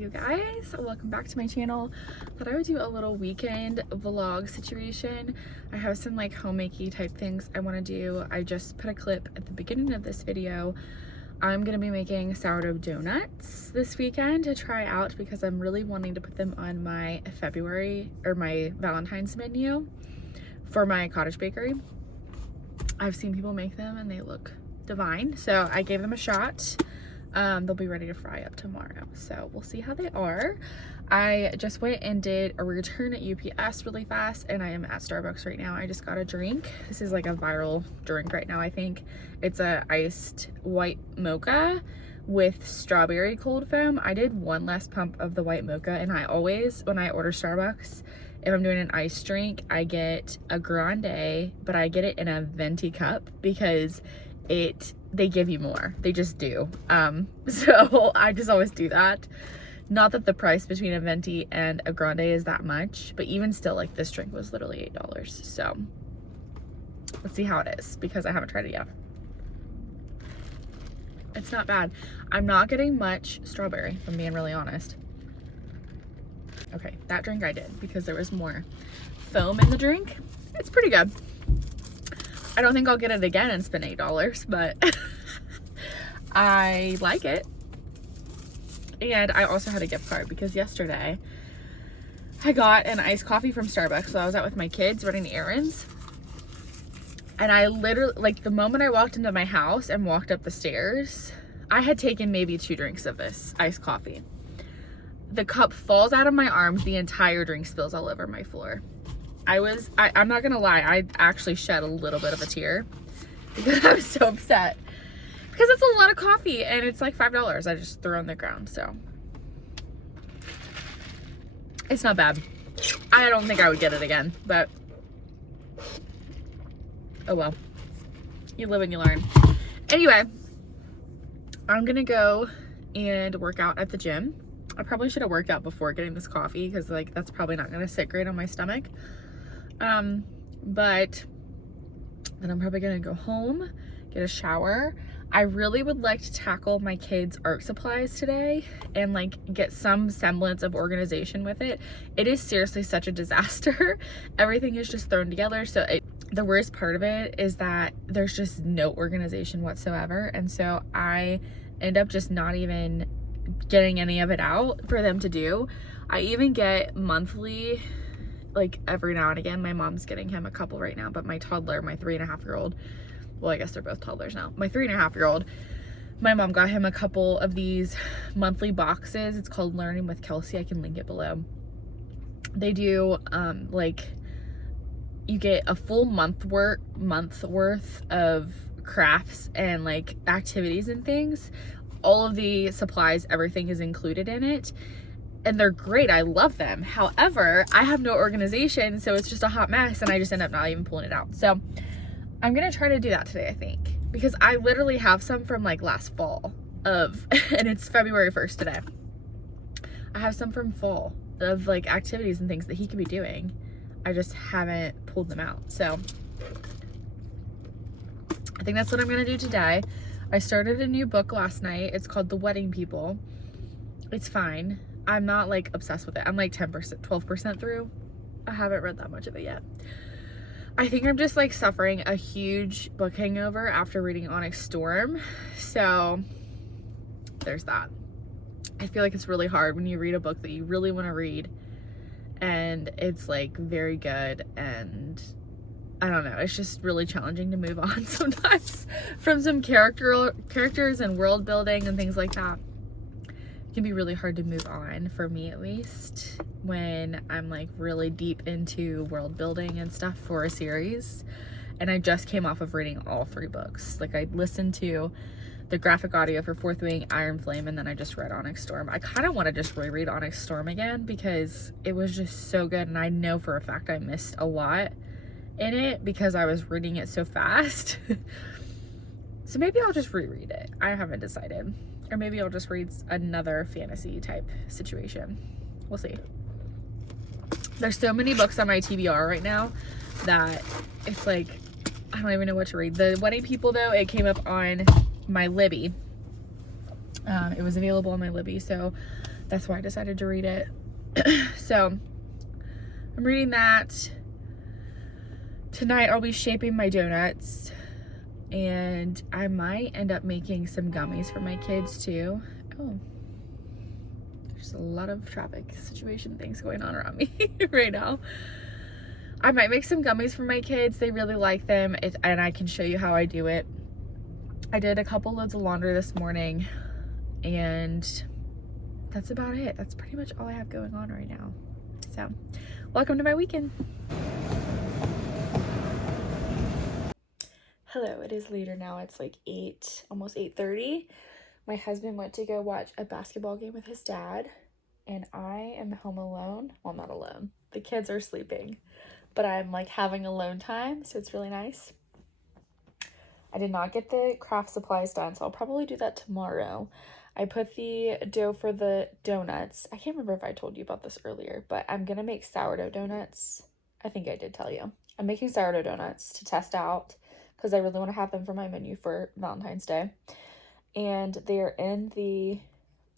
you guys, welcome back to my channel. Thought I would do a little weekend vlog situation. I have some like homemakey type things I want to do. I just put a clip at the beginning of this video. I'm gonna be making sourdough donuts this weekend to try out because I'm really wanting to put them on my February or my Valentine's menu for my cottage bakery. I've seen people make them and they look divine, so I gave them a shot. They'll be ready to fry up tomorrow, so we'll see how they are. I just went and did a return at UPS really fast, and I am at Starbucks right now. I just got a drink. This is like a viral drink right now, I think. It's a iced white mocha with strawberry cold foam. I did one less pump of the white mocha, and I always, when I order Starbucks, if I'm doing an iced drink, I get a grande, but I get it in a venti cup because they give you more. They just do. So I just always do that. Not that the price between a venti and a grande is that much, but even still, like, this drink was literally $8. So let's see how it is because I haven't tried it yet. It's not bad. I'm not getting much strawberry, if I'm being really honest. Okay, that drink I did because there was more foam in the drink. It's pretty good. I don't think I'll get it again and spend $8, but I like it. And I also had a gift card because yesterday I got an iced coffee from Starbucks. So I was out with my kids running errands. And I literally, like, the moment I walked into my house and walked up the stairs, I had taken maybe 2 drinks of this iced coffee. The cup falls out of my arms. The entire drink spills all over my floor. I'm not gonna lie, I actually shed a little bit of a tear because I was so upset. Because it's a lot of coffee and it's like $5 I just threw on the ground, so. It's not bad. I don't think I would get it again, but oh well. You live and you learn. Anyway, I'm gonna go and work out at the gym. I probably should have worked out before getting this coffee because, like, that's probably not gonna sit great on my stomach. But then I'm probably gonna go home, get a shower. I really would like to tackle my kids' art supplies today and like get some semblance of organization with it. It is seriously such a disaster. Everything is just thrown together. So the worst part of it is that there's just no organization whatsoever. And so I end up just not even getting any of it out for them to do. I even get monthly, like every now and again. My mom's getting him a couple right now, but my toddler, my 3.5-year-old, well, I guess they're both toddlers now. My 3.5-year-old, my mom got him a couple of these monthly boxes. It's called Learning with Kelsey. I can link it below. They do like, you get a full month worth of crafts and like activities and things. All of the supplies, everything is included in it. And they're great. I love them. However, I have no organization, so it's just a hot mess, and I just end up not even pulling it out. So I'm gonna try to do that today, I think, because I literally have some from like last fall and it's February 1st today. I have some from fall of like activities and things that he could be doing. I just haven't pulled them out. So I think that's what I'm gonna do today. I started a new book last night. It's called The Wedding People. It's fine. I'm not like obsessed with it. I'm like 10%, 12% through. I haven't read that much of it yet. I think I'm just like suffering a huge book hangover after reading Onyx Storm. So there's that. I feel like it's really hard when you read a book that you really want to read and it's like very good, and I don't know, it's just really challenging to move on sometimes from some characters and world building and things like that. It can be really hard to move on, for me at least, when I'm like really deep into world building and stuff for a series. And I just came off of reading all 3 books. Like, I listened to the graphic audio for Fourth Wing, Iron Flame, and then I just read Onyx Storm. I kind of want to just reread Onyx Storm again because it was just so good, and I know for a fact I missed a lot in it because I was reading it so fast. So maybe I'll just reread it. I haven't decided. Or maybe I'll just read another fantasy type situation. We'll see. There's so many books on my TBR right now that it's like, I don't even know what to read. The Wedding People, though, it came up on my Libby. It was available on my Libby, so That's why I decided to read it. So I'm reading that. Tonight I'll be shaping my donuts, and I might end up making some gummies for my kids too. Oh, there's a lot of traffic situation things going on around me right now. I might make some gummies for my kids. They really like them, and I can show you how I do it. I did a couple loads of laundry this morning, and that's about it. That's pretty much all I have going on right now. So, welcome to my weekend. Hello, it is later now. It's like 8, almost 8:30. My husband went to go watch a basketball game with his dad, and I am home alone. Well, not alone. The kids are sleeping, but I'm like having alone time, so it's really nice. I did not get the craft supplies done, so I'll probably do that tomorrow. I put the dough for the donuts. I can't remember if I told you about this earlier, but I'm gonna make sourdough donuts. I think I did tell you. I'm making sourdough donuts to test out because I really want to have them for my menu for Valentine's Day. And they're in the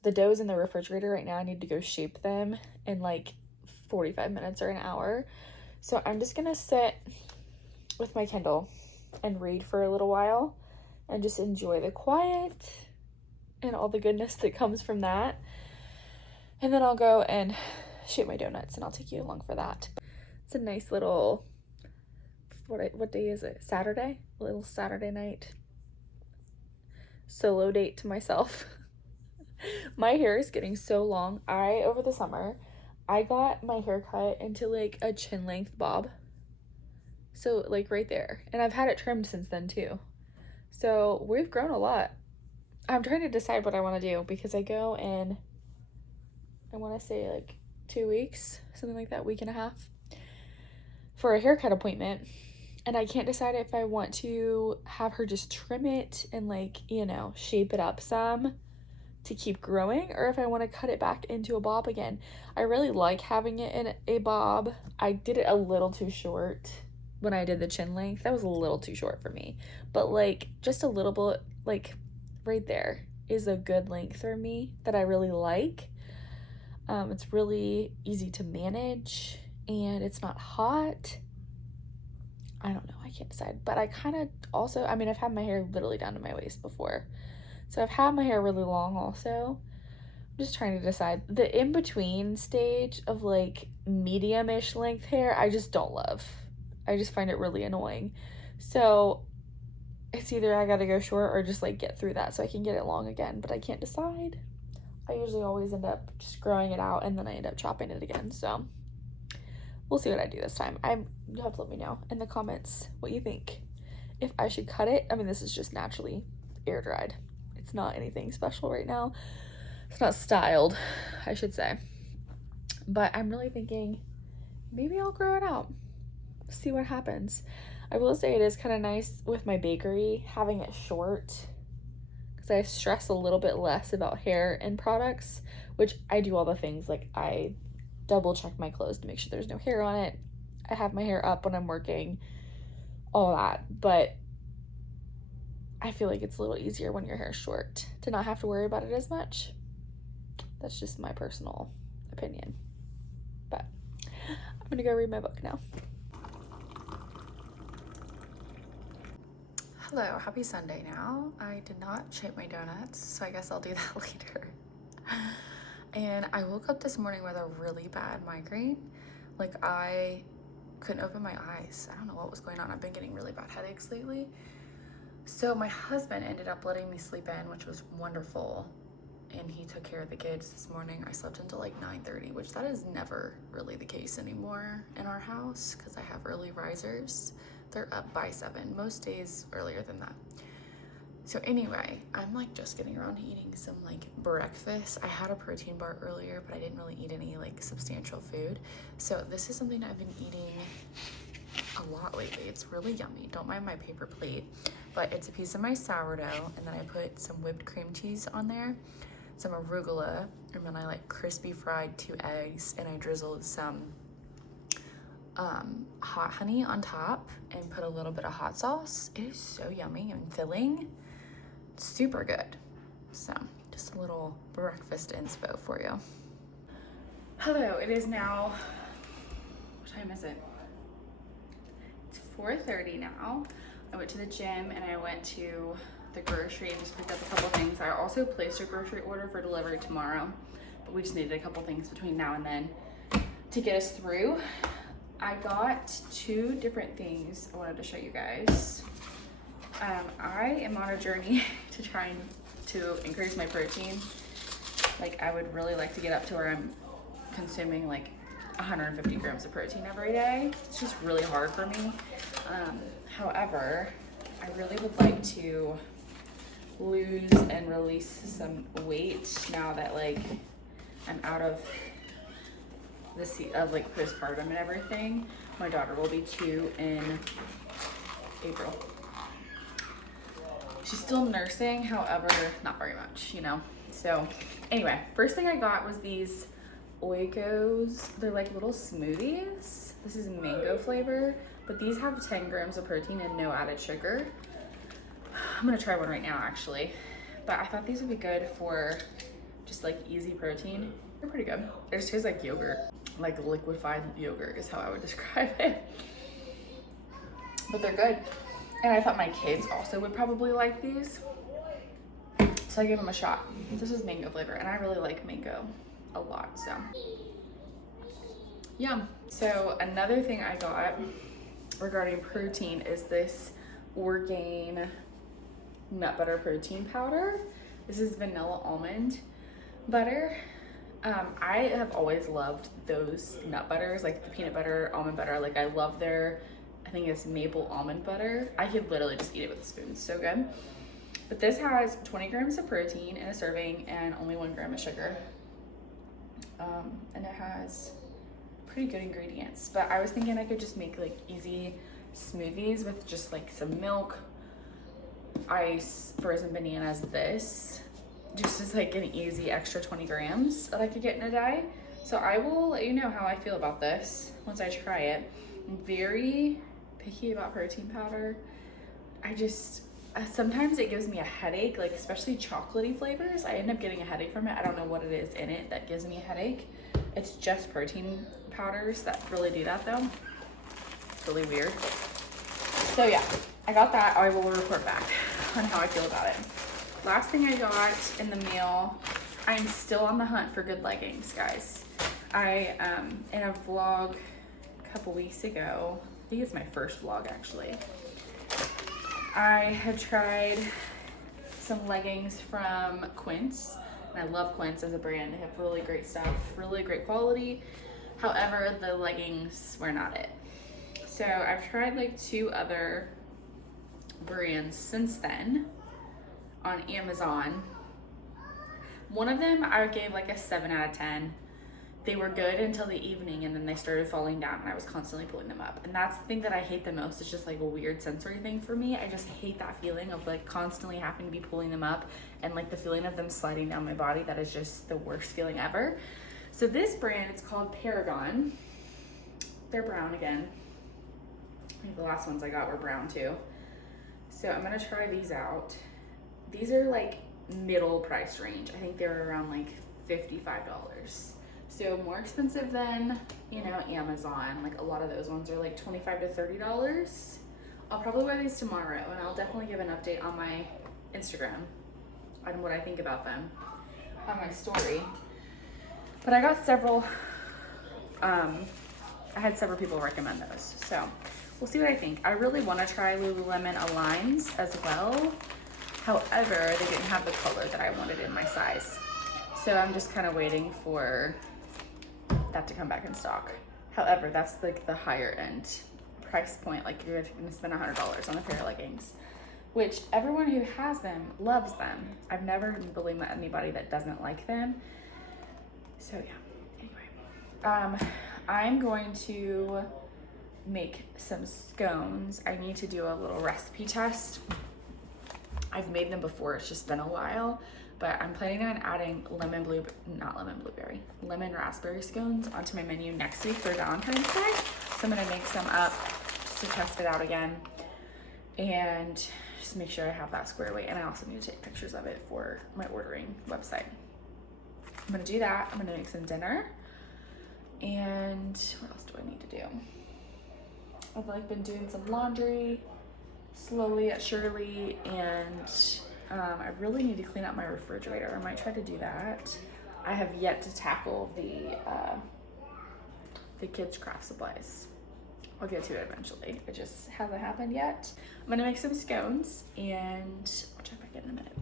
dough's in the refrigerator right now. I need to go shape them in like 45 minutes or an hour. So I'm just gonna sit with my Kindle and read for a little while and just enjoy the quiet and all the goodness that comes from that. And then I'll go and shape my donuts, and I'll take you along for that. It's a nice little, what day is it? Saturday? A little Saturday night solo date to myself. My hair is getting so long. Over the summer, I got my hair cut into like a chin length bob. So like right there. And I've had it trimmed since then too. So we've grown a lot. I'm trying to decide what I want to do because I go in, I want to say like 2 weeks, something like that, week and a half, for a haircut appointment. And I can't decide if I want to have her just trim it and like, shape it up some to keep growing, or if I want to cut it back into a bob again. I really like having it in a bob. I did it a little too short when I did the chin length. That was a little too short for me, but like just a little bit, like right there is a good length for me that I really like. It's really easy to manage and it's not hot. I don't know, I can't decide, but I kind of also, I've had my hair literally down to my waist before, so I've had my hair really long also. I'm just trying to decide. The in-between stage of like medium-ish length hair, I just don't love. I just find it really annoying. So it's either I gotta go short or just like get through that so I can get it long again, but I can't decide. I usually always end up just growing it out and then I end up chopping it again, so we'll see what I do this time. You'll have to let me know in the comments what you think. If I should cut it. This is just naturally air dried. It's not anything special right now. It's not styled, I should say. But I'm really thinking maybe I'll grow it out. See what happens. I will say it is kind of nice with my bakery having it short because I stress a little bit less about hair and products, which I do all the things. Like I double check my clothes to make sure there's no hair on it. I have my hair up when I'm working, all that. But I feel like it's a little easier when your hair's short to not have to worry about it as much. That's just my personal opinion. But I'm gonna go read my book now. Hello, happy Sunday now. I did not shape my donuts, so I guess I'll do that later. And I woke up this morning with a really bad migraine. Like I couldn't open my eyes. I don't know what was going on. I've been getting really bad headaches lately. So my husband ended up letting me sleep in, which was wonderful. And he took care of the kids this morning. I slept until like 9:30, which that is never really the case anymore in our house because I have early risers. They're up by 7, most days earlier than that. So anyway, I'm like just getting around to eating some like breakfast. I had a protein bar earlier, but I didn't really eat any like substantial food. So this is something I've been eating a lot lately. It's really yummy. Don't mind my paper plate, but it's a piece of my sourdough, and then I put some whipped cream cheese on there, some arugula, and then I like crispy fried 2 eggs, and I drizzled some hot honey on top and put a little bit of hot sauce. It is so yummy and filling. Super good. So just a little breakfast inspo for you. Hello, it is now, what time is it? It's 4:30 now. I went to the gym and I went to the grocery and just picked up a couple things. I also placed a grocery order for delivery tomorrow, but we just needed a couple things between now and then to get us through. I got 2 different things I wanted to show you guys. I am on a journey to trying to increase my protein. Like, I would really like to get up to where I'm consuming like 150 grams of protein every day. It's just really hard for me. However, I really would like to lose and release some weight now that like I'm out of the seat of like postpartum and everything. My daughter will be 2 in April. She's still nursing, however, not very much, you know. So anyway, first thing I got was these Oikos. They're like little smoothies. This is mango flavor, but these have 10 grams of protein and no added sugar. I'm gonna try one right now actually, but I thought these would be good for just like easy protein. They're pretty good. It just tastes like yogurt, like liquefied yogurt is how I would describe it. But they're good. And I thought my kids also would probably like these, so I gave them a shot. This is mango flavor, and I really like mango a lot, so yeah. So another thing I got regarding protein is this Orgain nut butter protein powder. This is vanilla almond butter. I have always loved those nut butters, like the peanut butter, almond butter. Like, I love their, I think it's maple almond butter. I could literally just eat it with a spoon. It's so good. But this has 20 grams of protein in a serving and only 1 gram of sugar. And it has pretty good ingredients. But I was thinking I could just make like easy smoothies with just like some milk, ice, frozen bananas, this. Just as like an easy extra 20 grams that I could get in a day. So I will let you know how I feel about this once I try it. I'm very picky about protein powder. Sometimes it gives me a headache, like especially chocolatey flavors. I end up getting a headache from it. I don't know what it is in it that gives me a headache. It's just protein powders that really do that though. It's really weird. So yeah, I got that. I will report back on how I feel about it. Last thing I got in the mail, I'm still on the hunt for good leggings, guys. I, in a vlog a couple weeks ago, I think it's my first vlog actually, I had tried some leggings from Quince, and I love Quince as a brand. They have really great stuff, really great quality. However, the leggings were not it. So I've tried like 2 other brands since then on Amazon. One of them I gave like a 7 out of 10. They were good until the evening, and then they started falling down, and I was constantly pulling them up. And that's the thing that I hate the most. It's just like a weird sensory thing for me. I just hate that feeling of like constantly having to be pulling them up, and like the feeling of them sliding down my body. That is just the worst feeling ever. So this brand, it's called Paragon. They're brown again. I think the last ones I got were brown too. So I'm gonna try these out. These are like middle price range. I think they're around like $55. So more expensive than, you know, Amazon. Like a lot of those ones are like $25 to $30. I'll probably wear these tomorrow, and I'll definitely give an update on my Instagram on what I think about them on my story. But I got several, I had several people recommend those. So we'll see what I think. I really want to try Lululemon Aligns as well. However, they didn't have the color that I wanted in my size. So I'm just kind of waiting for that to come back in stock. However, that's like the higher end price point. Like, you're gonna spend $100 on a pair of leggings, which everyone who has them loves them. I've never really met anybody that doesn't like them. So yeah, anyway, I'm going to make some scones. I need to do a little recipe test. I've made them before, it's just been a while, but I'm planning on adding lemon raspberry scones onto my menu next week for Valentine's Day. So I'm gonna make some up just to test it out again and just make sure I have that squared away. And I also need to take pictures of it for my ordering website. I'm gonna do that. I'm gonna make some dinner, And what else do I need to do? I've like been doing some laundry slowly at surely, and I really need to clean out my refrigerator. I might try to do that. I have yet to tackle the kids' craft supplies. I'll get to it eventually. It just hasn't happened yet. I'm gonna make some scones and I'll check back in a minute.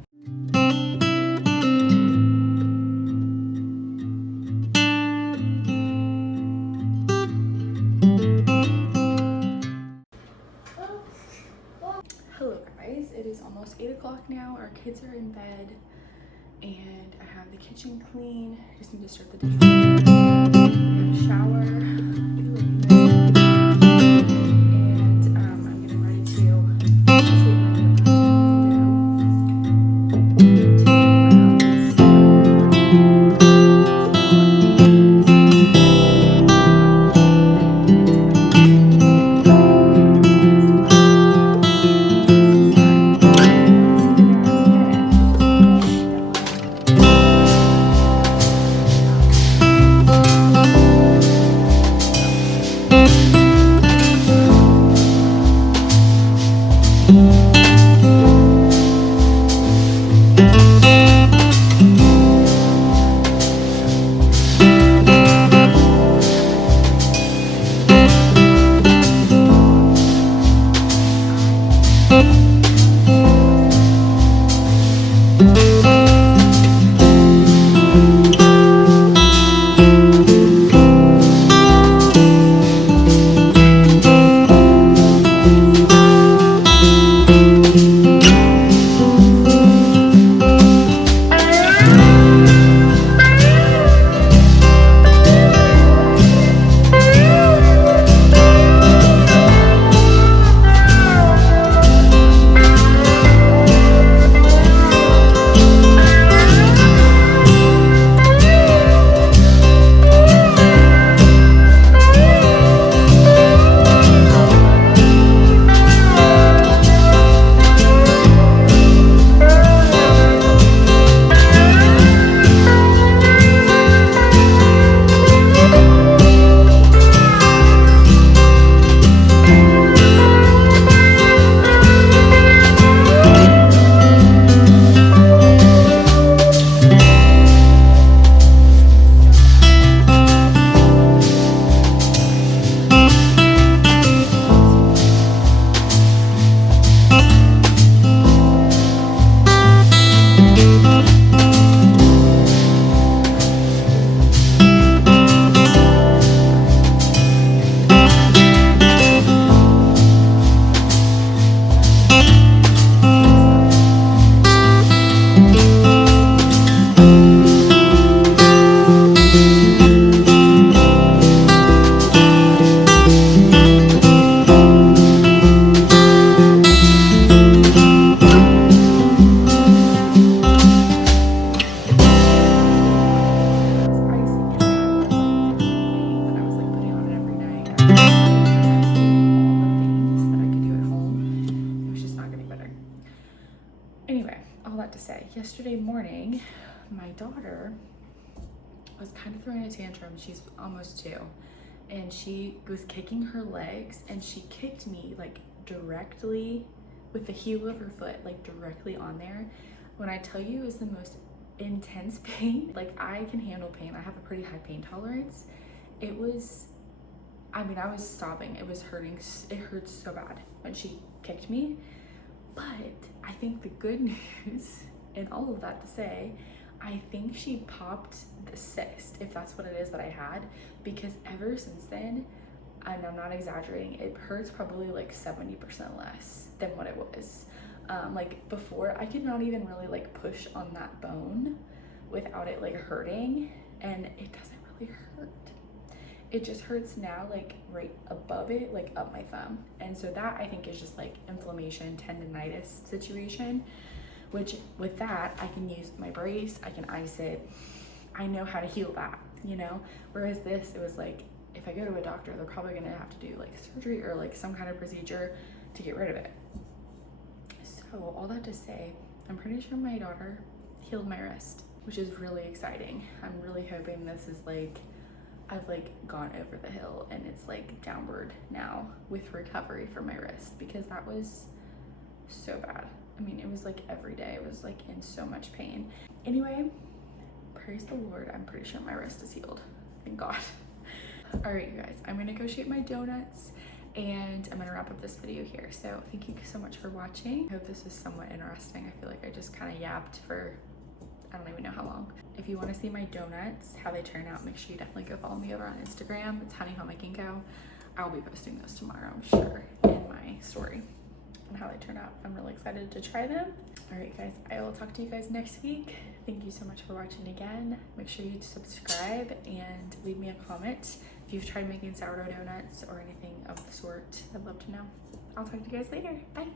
Hello guys, it is almost 8 o'clock now. Our kids are in bed and I have the kitchen clean. I just need to start the dishwasher. I have a shower. And I'm getting ready to yesterday morning, my daughter was kind of throwing a tantrum. She's almost 2, and she was kicking her legs, and she kicked me like directly with the heel of her foot, like directly on there. When I tell you, it was the most intense pain. Like, I can handle pain. I have a pretty high pain tolerance. It was, I mean, I was sobbing. It was hurting. It hurt so bad when she kicked me. But I think the good news and all of that to say, I think she popped the cyst, if that's what it is that I had, because ever since then, and I'm not exaggerating, it hurts probably like 70% less than what it was. Like before, I could not even really like push on that bone without it like hurting, and it doesn't really hurt. It just hurts now, like right above it, like up my thumb. And so that I think is just like inflammation, tendonitis situation, which with that, I can use my brace, I can ice it. I know how to heal that, you know? Whereas this, it was like, if I go to a doctor, they're probably gonna have to do like surgery or like some kind of procedure to get rid of it. So all that to say, I'm pretty sure my daughter healed my wrist, which is really exciting. I'm really hoping this is like I've like gone over the hill and it's like downward now with recovery for my wrist, because that was so bad. I mean, it was like every day I was like in so much pain. Anyway, praise the Lord, I'm pretty sure my wrist is healed. Thank God. All right, you guys, I'm gonna go shape my donuts and I'm gonna wrap up this video here. So thank you so much for watching. I hope this was somewhat interesting. I feel like I just kind of yapped for, I don't even know how long. If you want to see my donuts, how they turn out, make sure you definitely go follow me over on Instagram. It's Honey Homemaking Co. I'll be posting those tomorrow, I'm sure, in my story on how they turn out. I'm really excited to try them. All right, guys, I will talk to you guys next week. Thank you so much for watching again. Make sure you subscribe and leave me a comment if you've tried making sourdough donuts or anything of the sort. I'd love to know. I'll talk to you guys later. Bye.